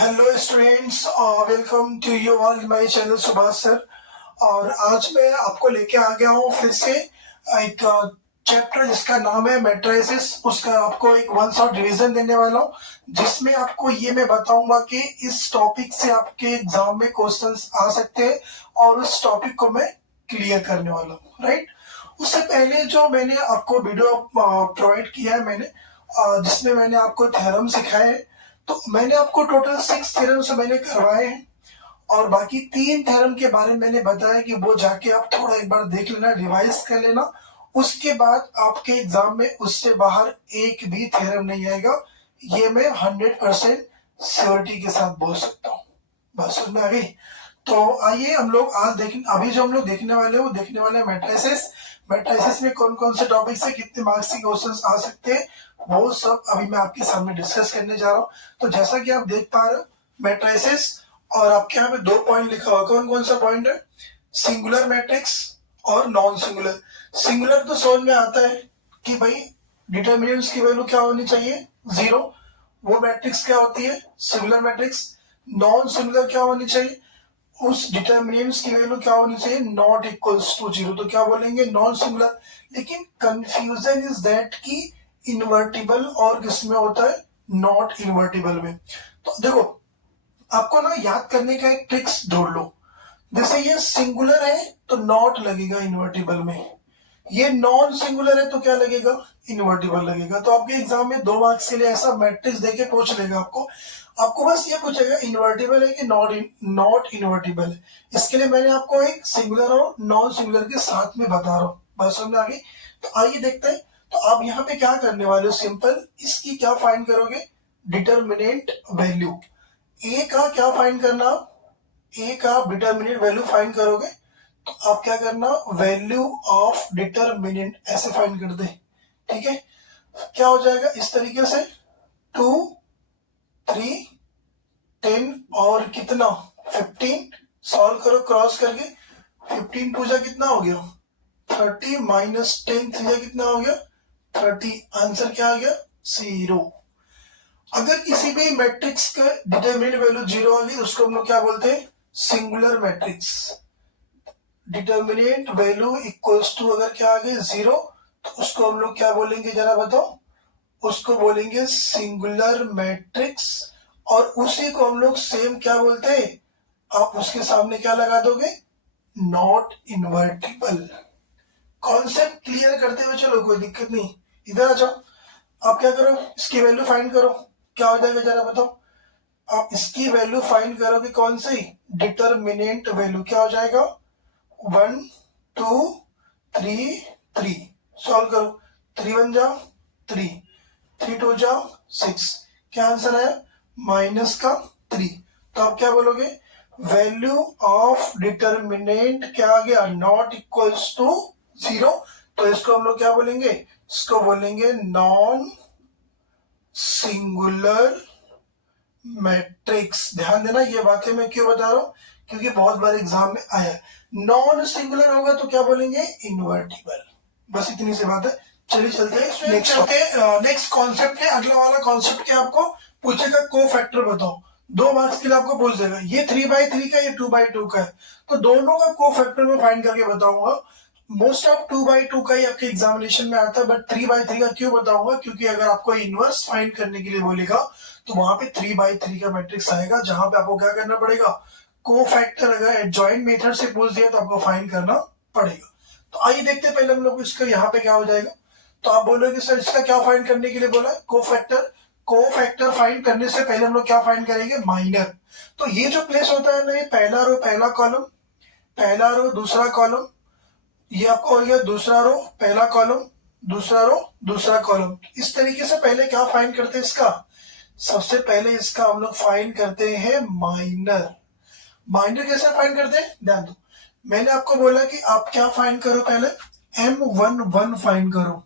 Hello students, welcome to you all my channel Subhash sir. और आज मैं आपको लेके आ गया हूँ फिर से एक चैप्टर जिसका नाम है मैट्रिसेस। उसका आपको एक वन शॉट रिवीजन देने वाला हूँ, जिसमें आपको ये मैं बताऊंगा कि इस टॉपिक से आपके एग्जाम में क्वेश्चंस आ सकते हैं और उस टॉपिक को मैं क्लियर करने वाला हूँ, राइट। उससे पहले जो मैंने आपको वीडियो प्रोवाइड किया है मैंने, जिसमें मैंने आपको थ्योरम सिखाया है, तो मैंने आपको टोटल 6 थ्योरम्स मैंने करवाए हैं और बाकी 3 थ्योरम के बारे में मैंने बताया कि वो जाके आप थोड़ा एक बार देख लेना, रिवाइज कर लेना। उसके बाद आपके एग्जाम में उससे बाहर एक भी थ्योरम नहीं आएगा, ये मैं 100% श्योरिटी के साथ बोल सकता हूँ। बात समझ में आ गई? तो आइए हम लोग आज देखें। अभी जो हम लोग देखने वाले हैं वो देखने वाले हैं मैट्रिसेस। मैट्रिसेस में कौन कौन से टॉपिक से कितने मार्क्स के क्वेश्चंस आ सकते हैं, वो सब अभी मैं आपके सामने डिस्कस करने जा रहा हूँ। तो जैसा कि आप देख पा रहे हो मैट्रिसेस, और आपके यहाँ पे 2 पॉइंट लिखा हुआ, कौन कौन सा पॉइंट है? सिंगुलर मैट्रिक्स और नॉन सिंगुलर। सिंगुलर तो समझ में आता है कि भाई डिटर्मिनेंट्स की वैल्यू क्या होनी चाहिए? 0। वो मैट्रिक्स क्या होती है? Singular matrix. नॉन सिंगुलर क्या होनी चाहिए? उस डिटर्मिनेंट्स की वैल्यू क्या होनी चाहिए? Not equals to 0। तो क्या बोलेंगे? Non singular. लेकिन कंफ्यूजन इज दैट कि इन्वर्टिबल और किसमें होता है? नॉट इन्वर्टिबल में। तो देखो, आपको ना याद करने का एक ट्रिक्स ढूंढ लो। जैसे ये सिंगुलर है तो नॉट लगेगा इन्वर्टिबल में, ये नॉन सिंगुलर है तो क्या लगेगा? इन्वर्टिबल लगेगा। तो आपके एग्जाम में 2 मार्क्स के लिए ऐसा मैट्रिक्स देके पूछ लेगा आपको। आपको बस ये पूछेगा इन्वर्टिबल है कि नॉट इन्वर्टिबल है। इसके लिए मैंने आपको एक सिंगुलर और नॉन सिंगुलर के साथ में बता रहा हूँ। बात समझ में आ गई? तो आइए देखते हैं। तो आप यहाँ पे क्या करने वाले हो? सिंपल, इसकी क्या फाइंड करोगे? Determinant value. ए का क्या फाइंड करना? ए का डिटर्मिनेंट वैल्यू फाइंड करोगे तो आप क्या करना? वैल्यू ऑफ डिटर्मिनेंट ऐसे फाइंड कर दे। ठीक है, क्या हो जाएगा इस तरीके से? 2, 3, 10 और कितना? 15। सॉल्व करो क्रॉस करके। 15 टू जा कितना हो गया? 30 माइनस 10 थ्री जा कितना हो गया? 30। आंसर क्या आ गया? 0। अगर किसी भी मैट्रिक्स का डिटर्मिनेंट वैल्यू 0 आ गई तो उसको हम लोग क्या बोलते हैं? Singular matrix. Determinant value equals to अगर क्या आ गई? 0, तो उसको हम लोग क्या बोलेंगे जरा बताओ? उसको बोलेंगे सिंगुलर मैट्रिक्स। और उसी को हम लोग सेम क्या बोलते हैं? आप उसके सामने क्या लगा दोगे? Not invertible. कॉन्सेप्ट क्लियर करते हुए चलो, कोई दिक्कत नहीं। इधर आ जाओ। आप क्या करो? इसकी वैल्यू फाइंड करो। क्या हो जाएगा जरा बताओ? आप इसकी वैल्यू फाइंड करोगे कौन सी? Determinant value. क्या हो जाएगा? 1, 2, 3, 3। सॉल्व करो। 3 1 जाओ 3, 3 2 जाओ 6। क्या आंसर आया? माइनस का 3। तो आप क्या बोलोगे? वैल्यू ऑफ डिटर्मिनेंट क्या आ गया? Not equals to 0। तो इसको हम लोग क्या बोलेंगे? इसको बोलेंगे नॉन सिंगुलर मैट्रिक्स। ध्यान देना, ये बातें मैं क्यों बता रहा हूं? क्योंकि बहुत बार एग्जाम में आया। नॉन सिंगुलर होगा तो क्या बोलेंगे? इन्वर्टिबल। बस इतनी सी बात है। चलिए चलते हैं नेक्स्ट कॉन्सेप्ट है। अगला वाला कॉन्सेप्ट क्या आपको पूछेगा? को फैक्टर बताओ। 2 मार्क्स के लिए आपको पूछ देगा। ये 3/3 का, ये 2/2 का है, तो दोनों का को फैक्टर में फाइंड करके बताऊंगा। मोस्ट ऑफ 2/2 का ही आपके एग्जामिनेशन में आता है, बट 3/3 का क्यों बताऊंगा? क्योंकि अगर आपको इनवर्स फाइंड करने के लिए बोलेगा तो वहां पे 3/3 का मैट्रिक्स आएगा, जहां पे आपको क्या करना पड़ेगा? को फैक्टर अगर एडजॉइंट मेथड से पूछ दिया तो आपको फाइंड करना पड़ेगा। तो आइए देखते हैं पहले हम लोग इसका यहाँ पे क्या हो जाएगा। तो आप बोलोगे सर इसका क्या फाइंड करने के लिए बोला? को फैक्टर। को फैक्टर फाइंड करने से पहले हम लोग क्या फाइंड करेंगे? माइनर। तो ये जो प्लेस होता है ना, ये पहला रो पहला कॉलम, पहला रो दूसरा कॉलम, ये आपको हो गया दूसरा रो पहला कॉलम, दूसरा रो दूसरा कॉलम। इस तरीके से पहले क्या फाइंड करते हैं इसका? सबसे पहले इसका हम लोग फाइंड करते हैं माइनर। माइनर कैसे फाइंड करते हैं? ध्यान दो, मैंने आपको बोला कि आप क्या फाइंड करो? पहले M11 फाइंड करो।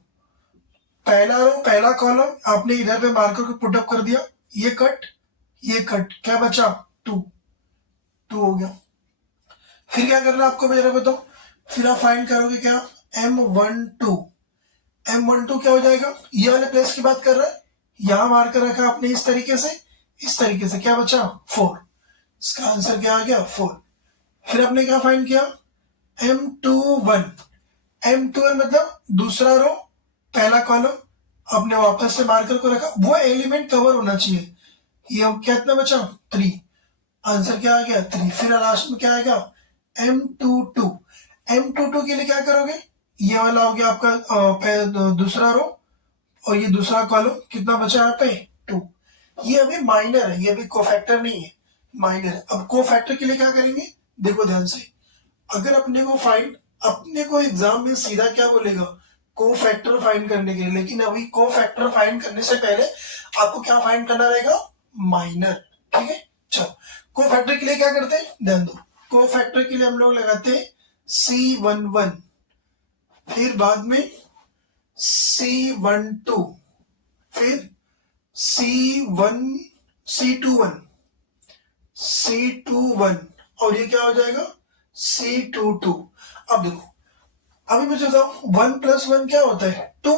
पहला रो पहला कॉलम आपने इधर पे मार्कर को पुट अप कर दिया, ये कट ये कट, क्या बचा? 2 हो गया। फिर क्या करना आपको मेरा बताओ? फिर आप फाइंड करोगे क्या? M12। M12 क्या हो जाएगा? ये वाले प्लेस की बात कर रहा है, यहां मार्कर रखा आपने इस तरीके से, इस तरीके से क्या बचा 4, इसका आंसर क्या आ गया 4। फिर आपने क्या फाइंड किया M21, M21 मतलब दूसरा रो पहला कॉलम, आपने वापस से मार्कर को रखा, वो एलिमेंट कवर होना चाहिए। ये कितना बचा 3, आंसर क्या आ गया 3। फिर लास्ट में क्या आएगा M22, M22 के लिए क्या करोगे, ये वाला हो गया आपका दूसरा रो और ये दूसरा कॉलम, कितना बचा यहाँ पे 2। ये अभी माइनर है, ये अभी कोफैक्टर नहीं है, माइनर है। अब कोफैक्टर के लिए क्या करेंगे, देखो ध्यान से, अगर अपने को एग्जाम में सीधा क्या बोलेगा कोफैक्टर फाइंड करने के लिए, लेकिन अभी कोफैक्टर फाइंड करने से पहले आपको क्या फाइंड करना रहेगा माइनर, ठीक है। चलो कोफैक्टर के लिए क्या करते हैं, ध्यान दो, कोफैक्टर के लिए हम लोग लगाते हैं C11, फिर बाद में C12, फिर C21, C21 और ये क्या हो जाएगा C22। अब देखो, अभी मुझे बताओ 1 + 1 क्या होता है 2,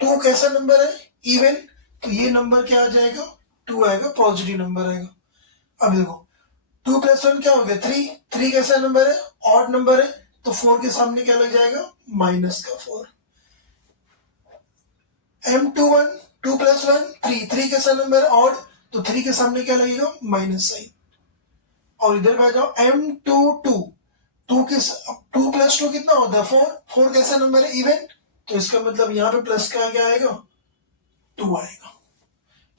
2 कैसा नंबर है इवन, तो ये नंबर क्या आ जाएगा 2 आएगा, पॉजिटिव नंबर आएगा। अब देखो 2 + 1 क्या हो गया 3, 3 कैसा नंबर है ऑड नंबर है, तो 4 के सामने क्या लग जाएगा माइनस का 4। M21 2 + 1 3, 3 कैसा नंबर है ऑड, तो 3 के सामने क्या लगेगा माइनस साइन। और इधर पे आ जाओ M22, 2 + 2 कितना होता है 4, 4 कैसा नंबर है इवन, तो इसका मतलब यहाँ पे प्लस का क्या आएगा 2 आएगा।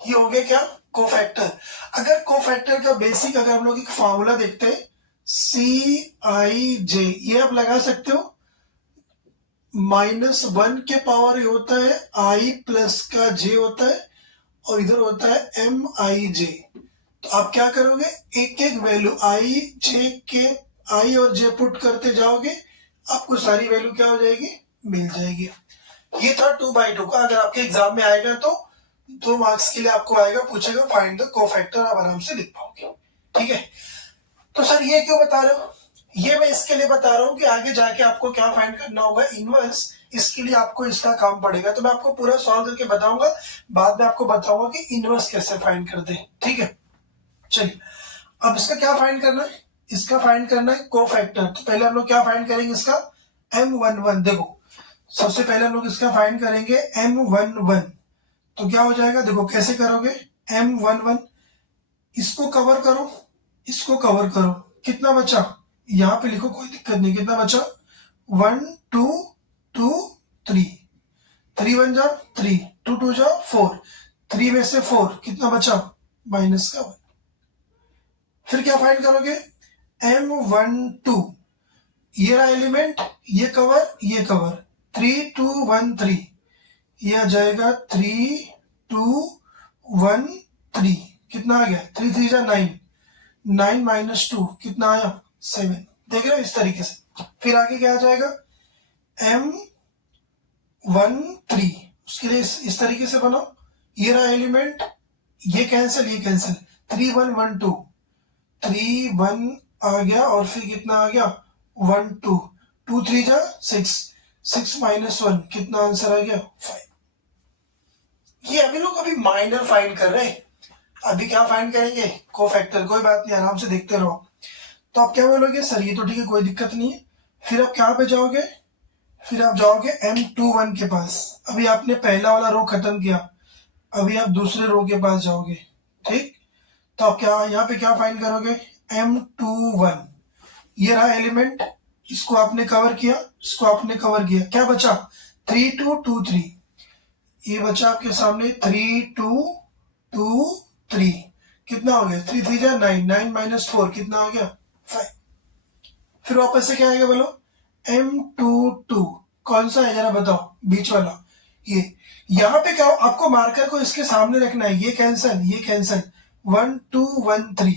ये हो गया क्या कोफैक्टर। अगर कोफैक्टर का बेसिक अगर हम लोग एक फार्मूला देखते हैं CIJ, ये आप लगा सकते हो, -1 के पावर ये होता है I प्लस का J होता है और इधर होता है MIJ। तो आप क्या करोगे, एक एक वैल्यू I और J पुट करते जाओगे, आपको सारी वैल्यू क्या हो जाएगी मिल जाएगी। ये था 2/2 का। अगर आपके एग्जाम में आएगा तो 2 मार्क्स के लिए आपको आएगा, पूछेगा फाइंड द कोफैक्टर, आप आराम से लिख पाओगे, ठीक है। तो सर ये क्यों बता रहे हो, ये मैं इसके लिए बता रहा हूँ कि आगे जाके आपको क्या फाइंड करना होगा इनवर्स, इसके लिए आपको इसका काम पड़ेगा। तो मैं आपको पूरा सॉल्व करके बताऊंगा, बाद में आपको बताऊंगा कि इनवर्स कैसे फाइंड करते हैं, ठीक है। चलिए अब इसका क्या फाइंड करना है, इसका फाइंड करना है कोफैक्टर। तो पहले हम लोग क्या फाइंड करेंगे इसका M11। देखो सबसे पहले हम लोग इसका फाइंड करेंगे M11, तो क्या हो जाएगा, देखो कैसे करोगे M11, इसको कवर करो, इसको कवर करो, कितना बचा यहाँ पे लिखो, कोई दिक्कत नहीं, कितना बचा 1 2 2 3, 3 1 जा 3, 2 2 जा 4, 3 में से 4 कितना बचा माइनस का 1। फिर क्या फाइंड करोगे M12, ये रहा एलिमेंट, ये कवर 3 2 1 3, ये आ जाएगा 3 2 1 3, कितना आ गया 3 3 जा 9, 9 - 2 कितना आया 7, देख रहे हो इस तरीके से। फिर आगे क्या आ जाएगा M13, उसके लिए इस तरीके से बनाओ, ये रहा एलिमेंट, ये कैंसिल 3 1 1 2, 3 1 आ गया और फिर कितना आ गया 1 2, 2 3 जा 6, 6 - 1 कितना आंसर आ गया 5। ये अभी लोग अभी माइनर फाइंड कर रहे हैं, अभी क्या फाइंड करेंगे कोफैक्टर। कोई बात नहीं, आराम से देखते रहो। तो आप क्या बोलोगे सर ये तो ठीक है, कोई दिक्कत नहीं है। फिर आप कहाँ पे जाओगे, फिर आप जाओगे M21 के पास। अभी आपने पहला वाला रो खत्म किया, अभी आप दूसरे रो के पास जाओगे, ठीक। तो आप क्या यहाँ पे क्या फाइंड करोगे M21, ये रहा एलिमेंट, इसको आपने कवर किया, इसको आपने कवर किया, क्या बचा 3 2 2 3, ये बचा आपके सामने 3 2 2 3, कितना हो गया 3 3 जा 9, 9 - 4 कितना आ गया 5। फिर वापस से क्या आएगा बोलो M22, कौन सा है जरा बताओ बीच वाला, ये यहाँ पे क्या आपको मार्कर को इसके सामने रखना है, ये कैंसल 1 2 1 3,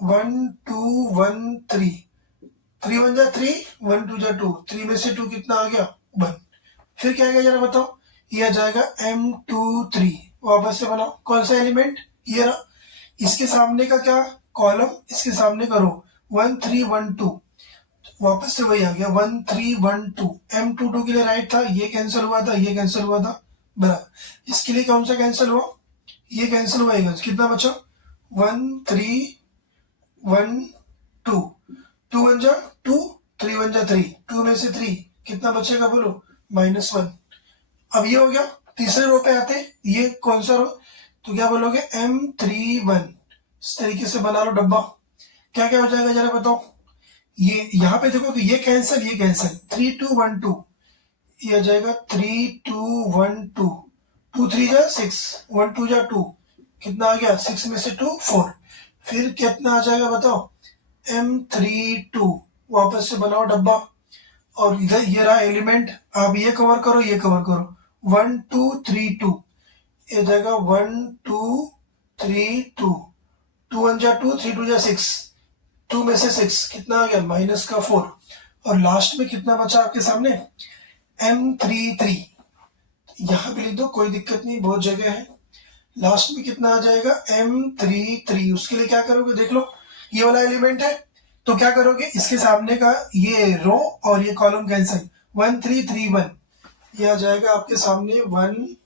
1 2 1 3, 3 1 जा 3, 1 2 जा 2, 3 में से 2 कितना आ गया 1। फिर क्या आएगा जरा बताओ, ये आ जाएगा M23, वापस से बनाओ कौन सा एलिमेंट, ये रहा, इसके सामने का क्या कॉलम, इसके सामने करो 1 3 1 2, वापस से वही आ गया 1 3 1 2, M22 के लिए राइट था, ये कैंसिल हुआ था, ये कैंसिल हुआ था, बराबर। इसके लिए कौन सा कैंसिल हुआ, ये कैंसिल होएगा, कितना बचा 1 3 1 2, 2 1 जा 2, 3 1 जा 3, 2 में से 3 कितना बचेगा बोलो -1। अब ये हो गया। तीसरे रो पे आते, ये कौन सा रो, तो क्या बोलोगे M31, इस तरीके से बना लो डब्बा। क्या क्या हो जाएगा जरा बताओ। ये यहाँ पे देखो कि ये कैंसिल 3 2 1 2, ये आ जाएगा 3 2 1 2, 2 3 जा 6, 1 2 जा 2, कितना आ गया 6 में से 2 4, फिर कितना आ जाएगा बताओ M32, वापस से बनाओ डब्बा। और इधर ये रहा एलिमेंट, आप ये कवर करो ये कवर करो 1 2 3 2, ये जाएगा 1 2 3 2, 2 1 जा 2, 3 2 जा 6, 2 में से 6 कितना आ गया -4, और लास्ट में कितना बचा आपके सामने M33, यहाँ पे लिख दो कोई दिक्कत नहीं, बहुत जगह है। लास्ट में कितना आ जाएगा M33, उसके लिए क्या करोगे देख लो, ये वाला एलिमेंट है तो क्या करोगे इसके सामने का ये रो और ये कॉलम कैंसिल, 1 3 3 1, ये आ जाएगा आपके सामने 1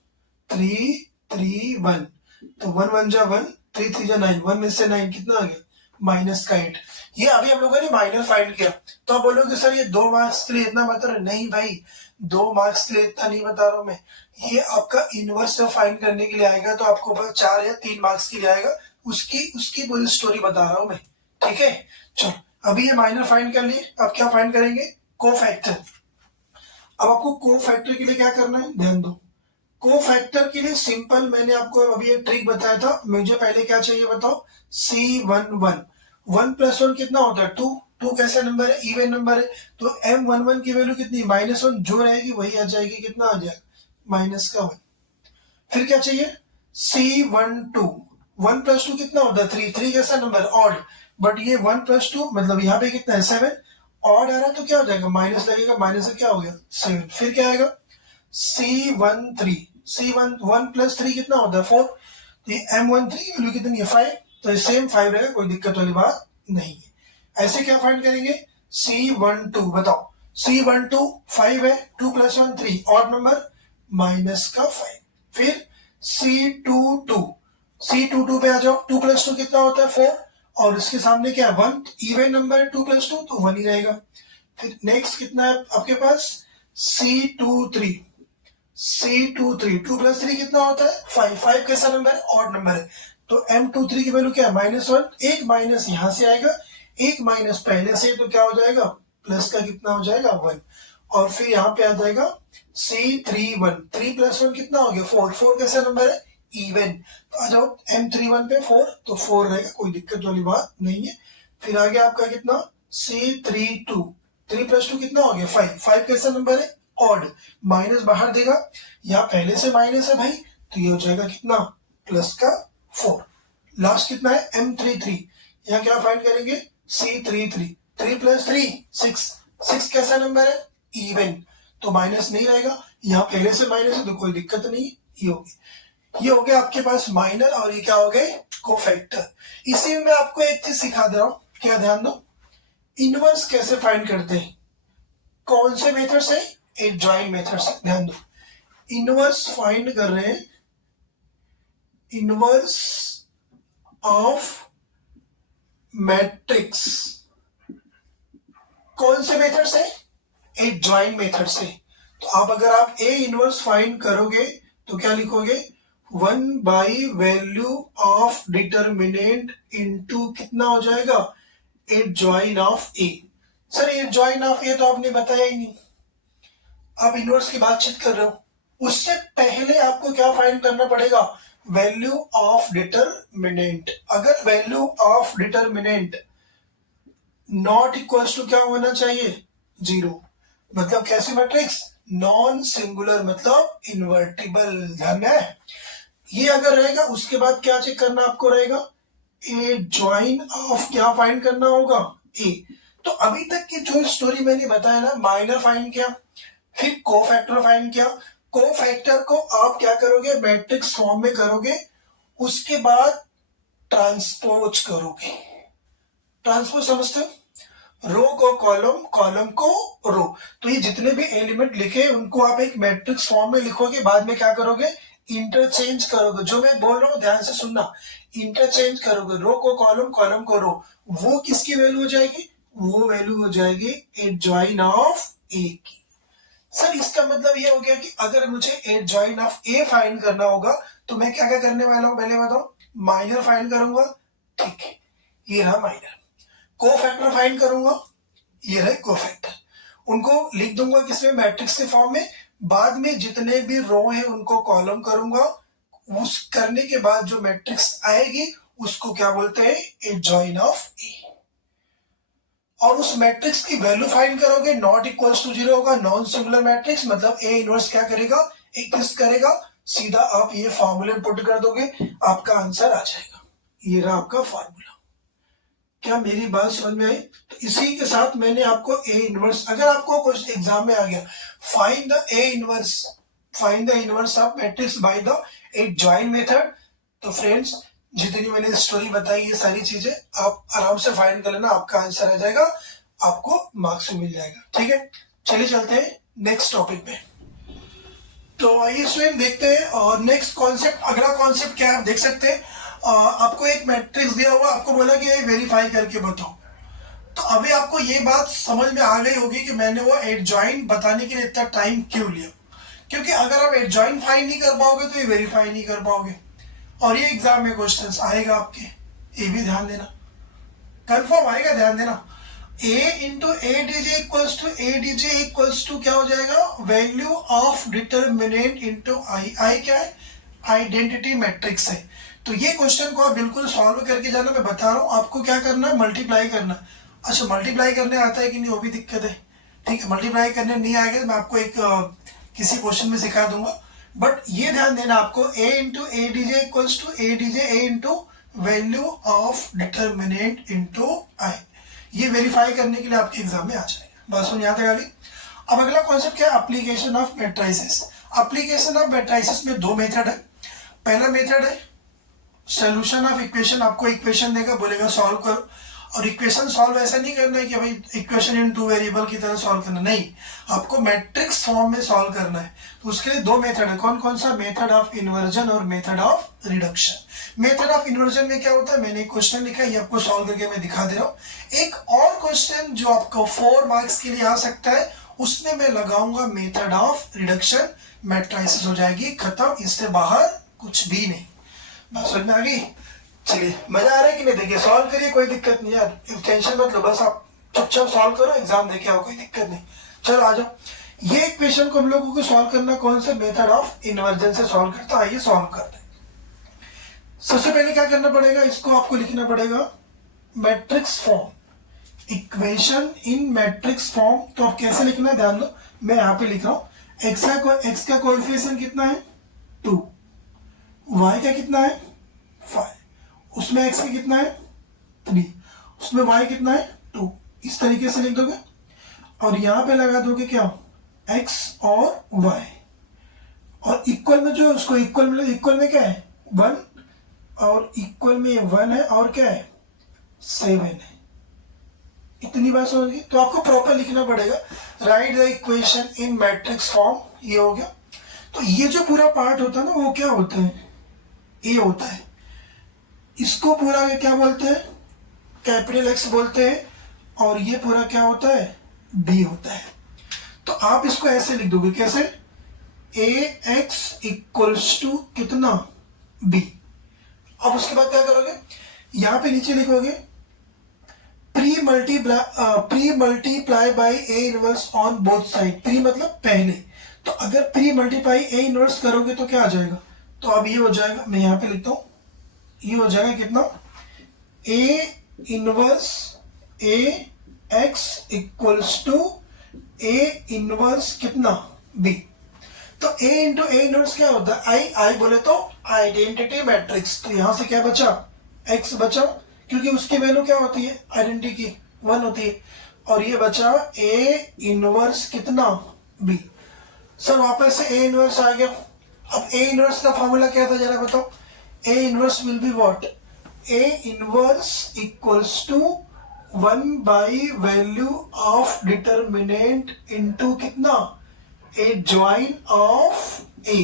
3 3 1, तो 1 1 जा 1, 3 3 जा 9, 1 में से 9 कितना आ गया -8। ये अभी हम लोगों ने माइनर फाइंड किया। तो आप बोलोगे सर ये 2 मार्क्स के लिए इतना बता रहे, नहीं भाई 2 मार्क्स के लिए इतना नहीं बता रहा हूं मैं, ये आपका इनवर्स जब फाइंड करने के लिए आएगा तो आपको 4 या 3 मार्क्स के लिए आएगा, उसकी पूरी स्टोरी बता रहा हूं मैं, ठीक है। चलो अभी ये माइनर फाइंड कर लिए, अब क्या फाइंड करेंगे कोफैक्टर। अब आपको कोफैक्टर के लिए क्या करना है ध्यान दो। कोफैक्टर के लिए सिंपल, मैंने आपको अभी एक ट्रिक बताया था, मुझे पहले क्या चाहिए बताओ C11, 1 + 1 कितना होता है 2, 2 कैसा नंबर है इवन नंबर है, तो M11 की वैल्यू कितनी -1, जो रहेगी वही आ जाएगी, कितना आ जाएगा -1। फिर क्या चाहिए C12, 1 + 2 कितना होता है 3, 3 कैसा नंबर ऑड, बट ये 1 + 2 मतलब यहाँ पे कितना है 7, ऑड आ रहा है तो क्या हो जाएगा माइनस लगेगा, माइनस से क्या हो गया 7। फिर क्या आएगा C13, C1 1 + 3 कितना होता है 4, तो ये M13 वैल्यू कितनी है 5, तो ये सेम 5 रहेगा, कोई दिक्कत वाली बात नहीं है। ऐसे क्या फाइंड करेंगे C12, बताओ C12 5 है, 2 + 1 3, ऑड नंबर -5। फिर C22 पे आ जाओ, 2 + 2 कितना होता है 4, और इसके सामने क्या है 1, इवन नंबर है 2 + 2 तो 1 ही रहेगा। फिर नेक्स्ट कितना है आपके पास C23, 2 + 3 कितना होता है 5, 5 कैसा नंबर है ऑड नंबर है, तो M23 की वैल्यू क्या है -1, एक माइनस यहाँ से आएगा, एक माइनस पहले से, तो क्या हो जाएगा प्लस का कितना हो जाएगा 1, और फिर यहाँ पे आ जाएगा C31, 3 + 1 कितना हो गया 4, 4 कैसा नंबर है इवन, तो आ जाओ M31 पे 4, तो 4 रहेगा, कोई दिक्कत वाली बात नहीं है। फिर आ गया आपका कितना C32, 3 + 2 कितना हो गया 5, 5 कैसा नंबर है ऑड, माइनस बाहर देगा, यहाँ पहले से माइनस है भाई, तो ये हो जाएगा कितना +4। लास्ट कितना है M33, यहाँ क्या फाइंड करेंगे C33, 3 + 3 6, 6 कैसा नंबर है इवन, तो माइनस नहीं रहेगा, यहाँ पहले से माइनस है तो कोई दिक्कत नहीं, ये हो गया आपके पास माइनर, और ये क्या हो गए कोफैक्टर। इसी में मैं आपको एक चीज सिखा दे रहा हूँ, क्या ध्यान दो, इनवर्स कैसे फाइंड करते हैं, कौन से मेथड से, एक जॉइंट मेथड से। ध्यान दो, इनवर्स फाइंड कर रहे हैं, इनवर्स ऑफ मैट्रिक्स, कौन से मेथड से, एक जॉइंट मेथड से। तो आप अगर आप ए इनवर्स फाइंड करोगे तो क्या लिखोगे 1/वैल्यू ऑफ डिटर्मिनेंट इनटू कितना हो जाएगा adjoint of A. Sir adjoint of A तो आपने बताया ही नहीं, आप इनवर्स की बातचीत कर रहे हो, उससे पहले आपको क्या फाइंड करना पड़ेगा वैल्यू ऑफ डिटर्मिनेंट। अगर value of determinant not equal to क्या होना चाहिए 0, मतलब कैसी मैट्रिक्स नॉन सिंगुलर मतलब इन्वर्टिबल। ध्यान है, ये अगर रहेगा उसके बाद क्या चेक करना आपको रहेगा ए ज्वाइन ऑफ क्या फाइंड करना होगा ए। तो अभी तक की जो स्टोरी मैंने बताया ना, माइनर फाइंड किया, फिर कोफैक्टर फाइंड किया, कोफैक्टर को आप क्या करोगे मैट्रिक्स फॉर्म में करोगे, उसके बाद ट्रांसपोज करोगे। ट्रांसपोज समझते हो, रो को कॉलम, कॉलम को रो, तो ये जितने भी एलिमेंट लिखे उनको आप एक मैट्रिक्स फॉर्म में लिखोगे, बाद में क्या करोगे इंटरचेंज करोगे, जो मैं बोल रहा हूँ ध्यान से सुनना, इंटरचेंज करोगे, रो को कॉलम, कॉलम को रो, वो किसकी वैल्यू हो जाएगी, वो वैल्यू हो जाएगी एडजॉइन ऑफ ए की। सर इसका मतलब ये हो गया कि अगर मुझे एडजॉइन ऑफ ए फाइंड करना होगा तो मैं क्या क्या करने वाला हूं, पहले बताओ, माइनर फाइंड करूंगा, ठीक है, ये रहा माइनर, कोफैक्टर फाइंड करूंगा, ये रहे कोफैक्टर, उनको लिख दूंगा किसमें, मैट्रिक्स के फॉर्म में, बाद में जितने भी रो है उनको कॉलम करूंगा, उस करने के बाद जो मैट्रिक्स आएगी उसको क्या बोलते हैं, एडजॉइन ऑफ ए, और उस मैट्रिक्स की वैल्यू फाइंड करोगे, नॉट इक्वल्स टू 0 होगा, नॉन सिंगुलर मैट्रिक्स, मतलब ए इनवर्स क्या करेगा, एग्जिस्ट करेगा, सीधा आप ये फॉर्मूले पुट कर दोगे, आपका आंसर आ जाएगा, ये रहा आपका फॉर्मूला। क्या मेरी बात समझ में आई? तो इसी के साथ मैंने आपको ए इनवर्स, अगर आपको कुछ एग्जाम में आ गया, find the A inverse, find the inverse of matrix by the adjoin method, तो फ्रेंड्स जितनी मैंने स्टोरी बताई ये सारी चीजें आप आराम से फाइंड कर लेना, आपका आंसर आ जाएगा, आपको मार्क्स मिल जाएगा, ठीक है। चलिए चलते हैं नेक्स्ट टॉपिक पे। तो आइए स्टूडेंट देखते हैं, और नेक्स्ट कॉन्सेप्ट, अगला कॉन्सेप्ट क्या है आप देख सकते हैं, आपको एक मैट्रिक्स दिया हुआ, आपको बोला कि वेरीफाई करके बताओ, तो अभी आपको ये बात समझ में आ गई होगी कि मैंने वो एडजॉइन बताने के लिए इतना टाइम क्यों लिया, क्योंकि अगर आप एडजॉइन फाइंड नहीं कर पाओगे तो ये वेरीफाई नहीं कर पाओगे, और ये एग्जाम में क्वेश्चंस आएगा आपके, ये भी ध्यान देना, कंफर्म आएगा, ध्यान देना, a into adj equals to adj equals to क्या हो जाएगा, value of determinant into I, I क्या है, आइडेंटिटी मैट्रिक्स है। तो ये क्वेश्चन को आप बिल्कुल सॉल्व करके जाना, मैं बता रहा हूँ आपको क्या करना है, मल्टीप्लाई करना। अच्छा मल्टीप्लाई करने आता है कि नहीं वो भी दिक्कत है, ठीक है, मल्टीप्लाई करने नहीं आएगा तो मैं आपको एक किसी क्वेश्चन में सिखा दूंगा, बट ये ध्यान देना आपको, a into adj equals to adj, A into value of determinant into I, ये वेरीफाई करने के लिए आपके एग्जाम में आ जाएगा। बस सुन यहाँ तक आ गई। अब अगला कॉन्सेप्ट क्या है, application of matrices. Application of matrices में दो मेथड है, पहला मेथड है सोल्यूशन ऑफ इक्वेशन, आपको इक्वेशन देगा, बोलेगा सॉल्व करो, और इक्वेशन सॉल्व ऐसा नहीं करना है कि भाई इक्वेशन इन टू वेरिएबल की तरह सॉल्व करना, नहीं, आपको मैट्रिक्स फॉर्म में सॉल्व करना है। तो उसके लिए दो मेथड है, कौन कौन सा, मेथड ऑफ इन्वर्जन और method of reduction. Method of inversion में क्या होता है, मैंने एक क्वेश्चन लिखा है, ये आपको सॉल्व करके मैं दिखा दे रहा हूँ। एक और क्वेश्चन जो आपको 4 मार्क्स के लिए आ सकता है, उसमें मैं लगाऊंगा मेथड ऑफ रिडक्शन, मैट्रिसेस हो जाएगी खत्म, इससे बाहर कुछ भी नहीं। बात समझ में आ गई? चलिए मजा आ रहा है कि नहीं, देखिए सॉल्व करिए, कोई दिक्कत नहीं यार, टेंशन मत लो, बस आप चुपचाप सॉल्व करो, एग्जाम देके आओ, कोई दिक्कत नहीं। चलो आ जाओ, ये इक्वेशन को हम लोगों को सॉल्व करना कौन से मेथड ऑफ इन्वर्जन से सॉल्व करता है, आइए सॉल्व करते हैं। सबसे पहले क्या करना पड़ेगा, इसको आपको लिखना पड़ेगा matrix form, equation in matrix form. तो आप कैसे लिखना है ध्यान दो, मैं यहाँ पे लिख रहा हूँ, एक्स का कोएफिशिएंट कितना है 2, y का कितना है 5, उसमें x का कितना है 3, उसमें y कितना है 2, इस तरीके से लिख दोगे, और यहां पे लगा दोगे क्या, x और y, और इक्वल में जो उसको इक्वल में क्या है 1, और इक्वल में 1 है, और क्या है 7 है, इतनी बात समझ गई। तो आपको प्रॉपर लिखना पड़ेगा, right the equation in matrix form, ये हो गया। तो ये जो पूरा पार्ट होता है ना, वो क्या होता है, ए होता है, इसको पूरा क्या बोलते हैं, कैपिटल एक्स बोलते हैं, और ये पूरा क्या होता है, बी होता है। तो आप इसको ऐसे लिख दोगे, कैसे, ए एक्स इक्वल्स टू कितना, बी। अब उसके बाद क्या करोगे, यहां पे नीचे लिखोगे pre multiply by A inverse on both side, pre मतलब पहले, तो अगर प्री मल्टीप्लाई ए इनवर्स करोगे तो क्या आ जाएगा, तो अब ये हो जाएगा, मैं यहाँ पे लिखता हूँ, ये हो जाएगा कितना, A inverse A X equals to A inverse कितना बी। तो ए इंटू ए इनवर्स क्या होता है, आई बोले तो आइडेंटिटी मैट्रिक्स, तो यहां से क्या बचा, एक्स बचा, क्योंकि उसकी वैल्यू क्या होती है, आइडेंटिटी की 1 होती है, और ये बचा ए इनवर्स कितना बी। सर वापस से ए इनवर्स आ गया। अब ए इनवर्स का फॉर्मूला क्या था जरा बताओ, A inverse will be what, A inverse equals to 1 by value of determinant into कितना, एडजॉइन ऑफ ए।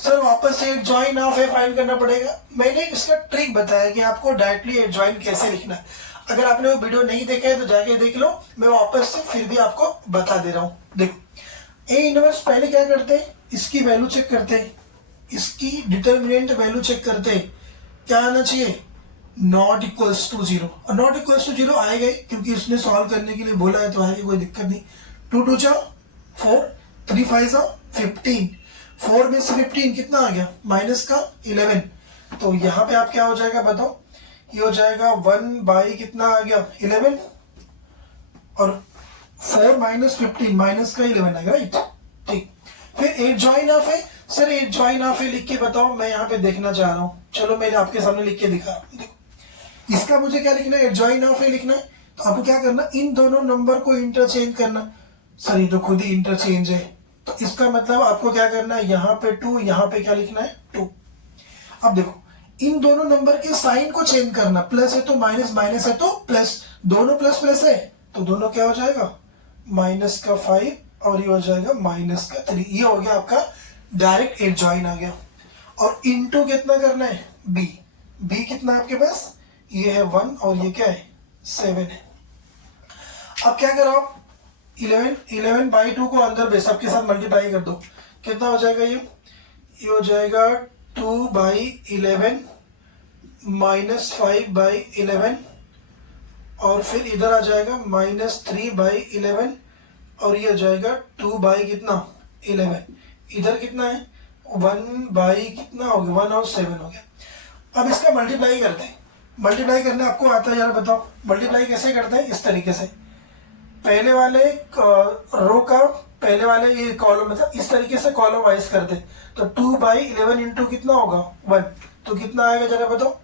सर वापस से ज्वाइन ऑफ है फाइंड करना पड़ेगा। मैंने इसका ट्रिक बताया कि आपको डायरेक्टली ज्वाइन कैसे लिखना है। अगर आपने वो वीडियो नहीं देखा है तो जाके देख लो, मैं वापस से फिर भी आपको बता दे रहा हूँ। देखो ए इनवर्स पहले क्या करते हैं, इसकी वैल्यू चेक करते हैं, इसकी डिटर्मिनेंट वैल्यू चेक करते हैं, क्या आना चाहिए, नॉट इक्वल्स टू जीरो। और नॉट इक्वल्स टू जीरो आएगा ही क्योंकि उसने सॉल्व करने के लिए बोला है तो आएगा, कोई दिक्कत नहीं। 2 2 जा 4, 3 5 जा 15, 4 में से 15 कितना आ गया, माइनस का 11। तो यहाँ पे आप क्या हो जाएगा बताओ, ये हो जाएगा 1 बाई कितना आ गया 11, और 4 माइनस 15 माइनस का 11 आएगा, राइट। ठीक, फिर 8 ज्वाइन ऑफ है। सर 8 ज्वाइन ऑफ है लिख के बताओ, मैं यहाँ पे देखना चाह रहा हूँ। चलो मैंने आपके सामने लिख के दिखा रहा हूँ। देखो इसका मुझे क्या लिखना है, 8 ज्वाइन ऑफ है लिखना है। तो आपको क्या करना, इन दोनों नंबर को इंटरचेंज करना। सर ये तो खुद ही इंटरचेंज है, तो इसका मतलब आपको क्या करना है, यहाँ पे 2, यहाँ पे क्या लिखना है 2। अब देखो इन दोनों नंबर के साइन को चेंज करना, प्लस है तो माइनस, माइनस है तो प्लस, दोनों प्लस प्लस है तो दोनों क्या हो जाएगा, माइनस का 5 और ये हो जाएगा माइनस का 3। ये हो गया आपका डायरेक्ट 8 ज्वाइन आ गया। और इनटू कितना करना है, बी। बी कितना है आपके पास, ये है 1 और ये क्या है 7 है। अब क्या करो आप, 11 बाई 2 को अंदर बेस सबके साथ मल्टीप्लाई कर दो, कितना हो जाएगा, ये हो जाएगा 2 बाई 11 माइनस 5 बाई 11, और फिर इधर आ जाएगा माइनस 3 बाई 11, और ये हो जाएगा 2 बाई कितना 11, इधर कितना है 1 बाई कितना हो गया 1 और 7 हो गया। अब इसका मल्टीप्लाई करते हैं। मल्टीप्लाई करने आपको आता है यार, बताओ मल्टीप्लाई कैसे करते हैं, इस तरीके से पहले वाले रो का पहले वाले ये कॉलम, मतलब इस तरीके से कॉलम वाइज करते हैं। तो 2 बाई 11 इंटू कितना होगा 1, तो कितना आएगा जरा बताओ,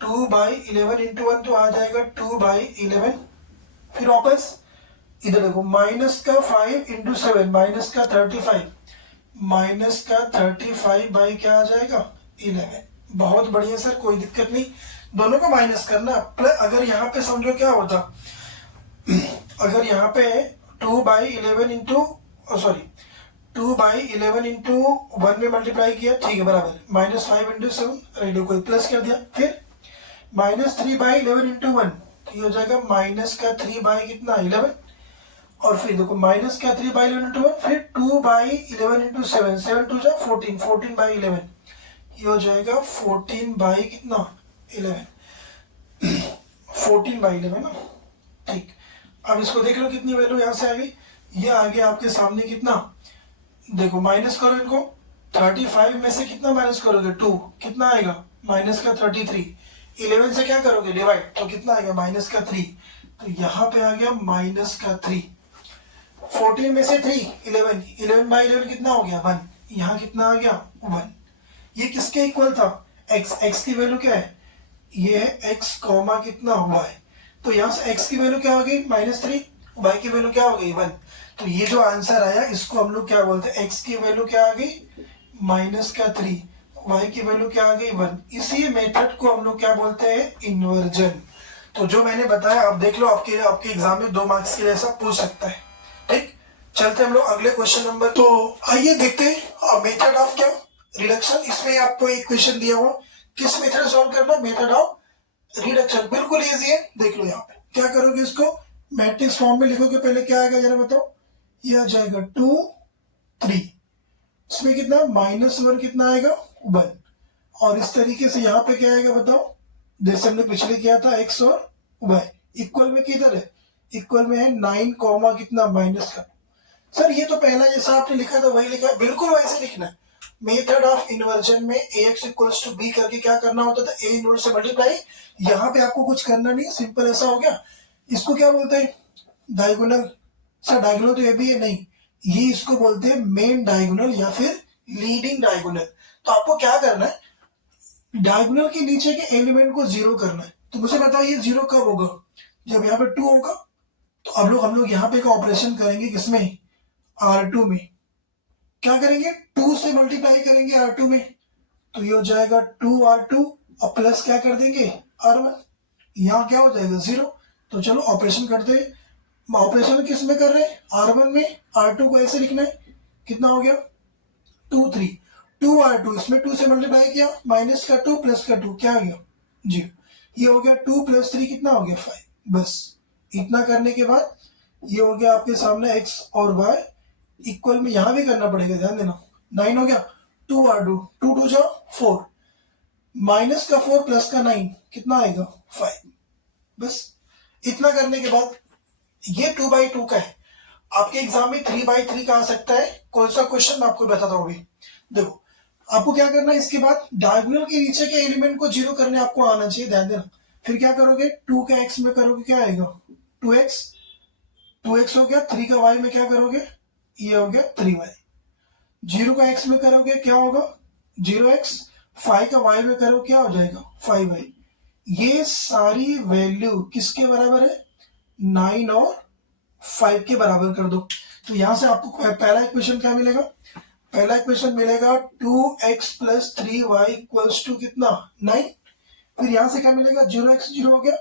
2 बाई 11 इंटू 1 तो आ जाएगा 2 बाई 11। फिर वापस इधर देखो माइनस का 5 इंटू 7 माइनस का 35, माइनस का 35 बाई क्या आ जाएगा 11। बहुत बढ़िया सर, कोई दिक्कत नहीं, दोनों को माइनस करना। प्लस अगर यहाँ पे समझो क्या होता, अगर यहाँ पे 2 by 11 into sorry 2 by 11 into 1 में मल्टीप्लाई किया, ठीक है बराबर, माइनस 5 इंटू 7 रेडियो को प्लस कर दिया। फिर माइनस 3 बाई 11 इंटू 1, ये हो जाएगा माइनस का 3 बाई कितना 11, और फिर देखो माइनस का 3 बाई 11 इंटू 1, फिर 2 बाई 11 इंटू 7, 7 2 जा 14, 14 बाई 11, ये हो जाएगा 14 बाई कितना 11, 14 बाई 11 ना। ठीक, अब इसको देख लो कितनी वैल्यू यहाँ से आ गई, ये आ गया आपके सामने कितना, देखो माइनस करो इनको, 35 में से कितना माइनस करोगे 2, कितना आएगा माइनस का 33, 11 से क्या करोगे डिवाइड, तो कितना आएगा माइनस का 3, तो यहाँ पे आ गया माइनस का 3। 14 में से 3 11, 11 बाई 11 कितना हो गया 1, यहाँ कितना आ गया 1। ये किसके इक्वल था, x, x की वैल्यू क्या है, ये है x कॉमा कितना y, तो यहाँ से x की वैल्यू क्या हो गई -3, y की वैल्यू क्या हो गई 1। तो ये जो आंसर आया इसको हम लोग क्या बोलते हैं, x की वैल्यू क्या आ गई -3, y की वैल्यू क्या आ गई 1। इसी मेथड को हम लोग क्या बोलते हैं, इन्वर्जन। तो जो मैंने बताया आप देख लो, आपके एग्जाम में 2 मार्क्स के लिए ऐसा पूछ सकता है। ठीक, चलते हम लोग अगले क्वेश्चन नंबर, तो आइए देखते हैं मेथड ऑफ क्या रिडक्शन। इसमें आपको एक क्वेश्चन दिया हुआ, किस मेथड सॉल्व करना, मेथड ऑफ रिडक्शन, बिल्कुल इजी है। देख लो यहाँ पे क्या करोगे, इसको मैट्रिक्स फॉर्म में लिखोगे, पहले क्या आएगा जरा बताओ, ये आ जाएगा 2 3, इसमें कितना -1 कितना आएगा 1, और इस तरीके से यहाँ पे क्या आएगा बताओ, जैसे हमने पिछले किया था x और y, इक्वल में किधर है, इक्वल में है 9 कॉमा कितना माइनस का। सर ये तो पहला जैसा आपने लिखा था वही लिखा, बिल्कुल वैसे लिखना है। मेथड ऑफ इन्वर्जन में ax इक्वल्स टू b करके क्या करना होता था, a इनवर्स से मल्टीप्लाई। यहाँ पे आपको कुछ करना नहीं, सिंपल ऐसा हो गया। इसको क्या बोलते हैं, डायगोनल। सर डायगोनल तो ये भी है नहीं, ये इसको बोलते हैं मेन डायगोनल या फिर लीडिंग डायगोनल। तो आपको क्या करना है, डायगोनल के नीचे के एलिमेंट को 0 करना है। तो मुझे बताओ ये 0 कब होगा, जब यहाँ पे 2 होगा। तो अब हम लोग यहाँ पे का ऑपरेशन करेंगे, किसमें, R2 में। क्या करेंगे, 2 से मल्टीप्लाई करेंगे R2 में, तो ये हो जाएगा 2R2 और प्लस क्या कर देंगे R1, यहाँ क्या हो जाएगा 0। तो चलो ऑपरेशन करते हैं। ऑपरेशन किस में कर रहे हैं, R1 में। R2 को ऐसे लिखना है, कितना हो गया 2 3, 2r2, इसमें 2 से मल्टीप्लाई किया, माइनस का 2 प्लस का 2 क्या आ गया 0। ये हो गया 2 प्लस 3 कितना हो गया 5। बस इतना करने के बाद ये हो गया आपके सामने x और y इक्वल में यहां भी करना पड़ेगा, ध्यान देना। 9 हो गया, 2r2, 2 2 जा 4, माइनस का 4 प्लस का 9 कितना आएगा 5। बस इतना करने के बाद ये 2/2 का है। आपके एग्जाम में 3/3 का आ सकता है। कौन सा क्वेश्चन मैं आपको बताता हूँ अभी। देखो आपको क्या करना है, इसके बाद डायगोनल के नीचे के एलिमेंट को जीरो करने आपको आना चाहिए, ध्यान देना। फिर क्या करोगे, 2 का x में करोगे क्या आएगा 2x, 2x हो गया। 3 का y में क्या करोगे, ये हो गया 3y। 0 का x में करोगे क्या होगा 0x, 5 का y में करो क्या हो जाएगा 5y। ये सारी वैल्यू किसके बराबर है, 9 और 5 के बराबर कर दो। तो यहां से आपको पहला इक्वेशन क्या मिलेगा, पहला इक्वेशन मिलेगा 2x plus 3y equals to कितना 9। फिर यहां से क्या मिलेगा 0x 0 हो गया,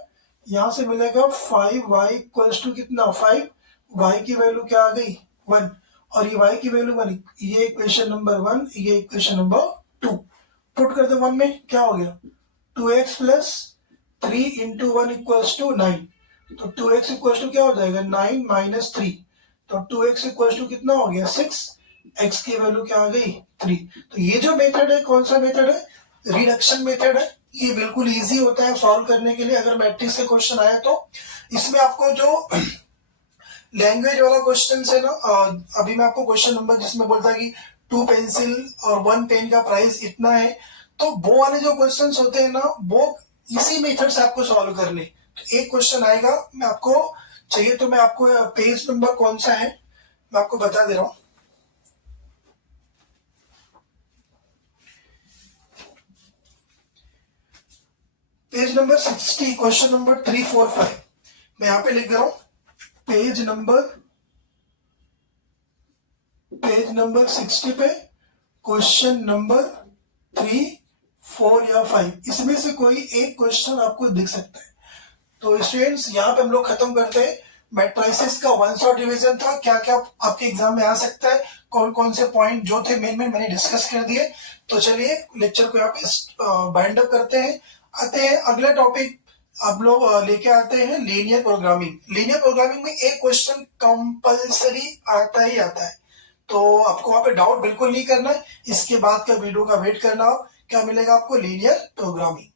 यहां से मिलेगा 5y इक्वल्स टू कितना 5, y की वैल्यू क्या आ गई 1, और ये y की वैल्यू 1। ये इक्वेशन नंबर 1, ये इक्वेशन नंबर 2। पुट कर दो 1 में, क्या हो गया 2x plus 3 into 1 equals to 9। तो 2x इक्वल्स टू क्या हो जाएगा 9 माइनस 3, तो 2x इक्वल्स टू कितना हो गया 6, x की वैल्यू क्या आ गई 3। तो ये जो मेथड है कौन सा मेथड है, रिडक्शन मेथड है। ये बिल्कुल इजी होता है सॉल्व करने के लिए अगर मैट्रिक्स के क्वेश्चन आए तो। इसमें आपको जो लैंग्वेज वाला क्वेश्चन है ना, अभी मैं आपको क्वेश्चन नंबर जिसमें बोलता है कि 2 पेंसिल और 1 पेन का प्राइस इतना है, तो वो वाले जो क्वेश्चन होते हैं ना वो इसी मेथड से आपको सॉल्व करने। तो एक क्वेश्चन आएगा, मैं आपको चाहिए तो मैं आपको पेज नंबर कौन सा है मैं आपको बता दे रहा हूं। पेज नंबर 60, क्वेश्चन नंबर 345 मैं यहां पे लिख दे रहा हूं। पेज नंबर 60 पे क्वेश्चन नंबर 3, 4 या 5 इसमें से कोई एक क्वेश्चन आपको दिख सकता है। तो स्टूडेंट्स यहाँ पे हम लोग खत्म करते हैं। मैट्रिसेस का वन शॉट रिवीजन था, क्या क्या आपके एग्जाम में आ सकता है, कौन कौन से पॉइंट जो थे मेन मैंने डिस्कस कर दिए। तो चलिए लेक्चर को यहाँ पे बाइंड अप करते हैं। आते हैं अगला टॉपिक, आप लोग लेके आते हैं लीनियर प्रोग्रामिंग। लीनियर प्रोग्रामिंग में एक क्वेश्चन कंपलसरी आता ही आता है, तो आपको वहां पे डाउट बिल्कुल नहीं करना है। इसके बाद का वीडियो का वेट करना हो, क्या मिलेगा आपको लीनियर प्रोग्रामिंग।